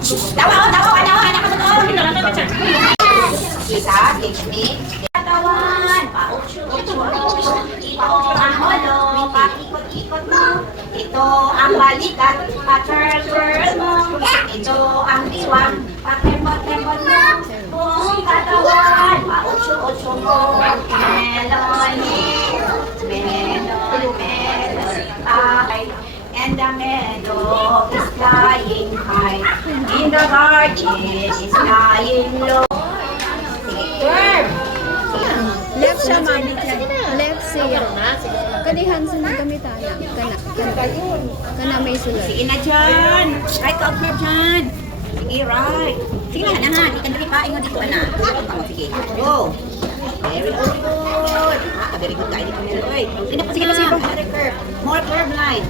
Tawa, oh, tawa, tawa, tawa, tawa. Isa, technique. Katawan, paucho-ucho. Ito ang holo, paikot-ikot mo. Ito ang balikat, pa-twirl-twirl mo. Ito ang diwang, pa-kembot-kembot mo. Buong katawan, paucho-ucho mo. Melon, melon, melon, ay. And the meadow is flying high. In the garden is flying low. Sige, Left siya, mami. Left siya. Kanihan sa nagamitayan. Kana may sulat. sige na dyan. Right ka, observe dyan. Sige, right. Sige na, ha. Di ka nalipain mo dito, anak. Sige, go. Very good. Very good tayo dito nila. Sige pa, sige pa. Another curve. More curve line.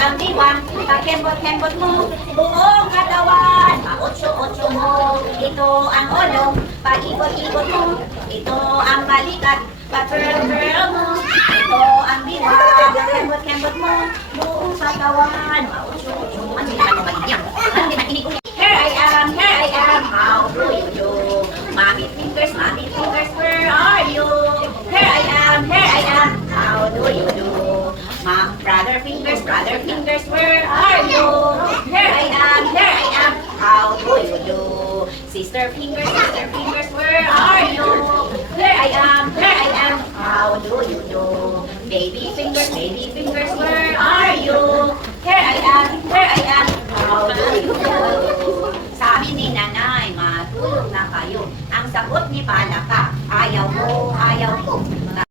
Ang diwang, pakembot-kembot mo, buong katawan, pautso-utso mo. Ito ang ulo, paikot-ikot mo. Ito ang balikat, pa-twirl-twirl mo. Ito ang diwang, pakembot-kembot mo, buong katawan, pautso-utso mo. Ano naman yung baligyan? Ano naman inikuya? Here I am, how do you do? Mommy fingers, where are you? Here I am, how do you do? Brother fingers, where are you? Here I am, how do you do? Sister fingers, where are you? Here I am, how do you do? Baby fingers, where are you? Here I am, how do you do? Sabi ni nanay, matulog na kayo. Ang sagot ni Palaka, ayaw mo, ayaw ko.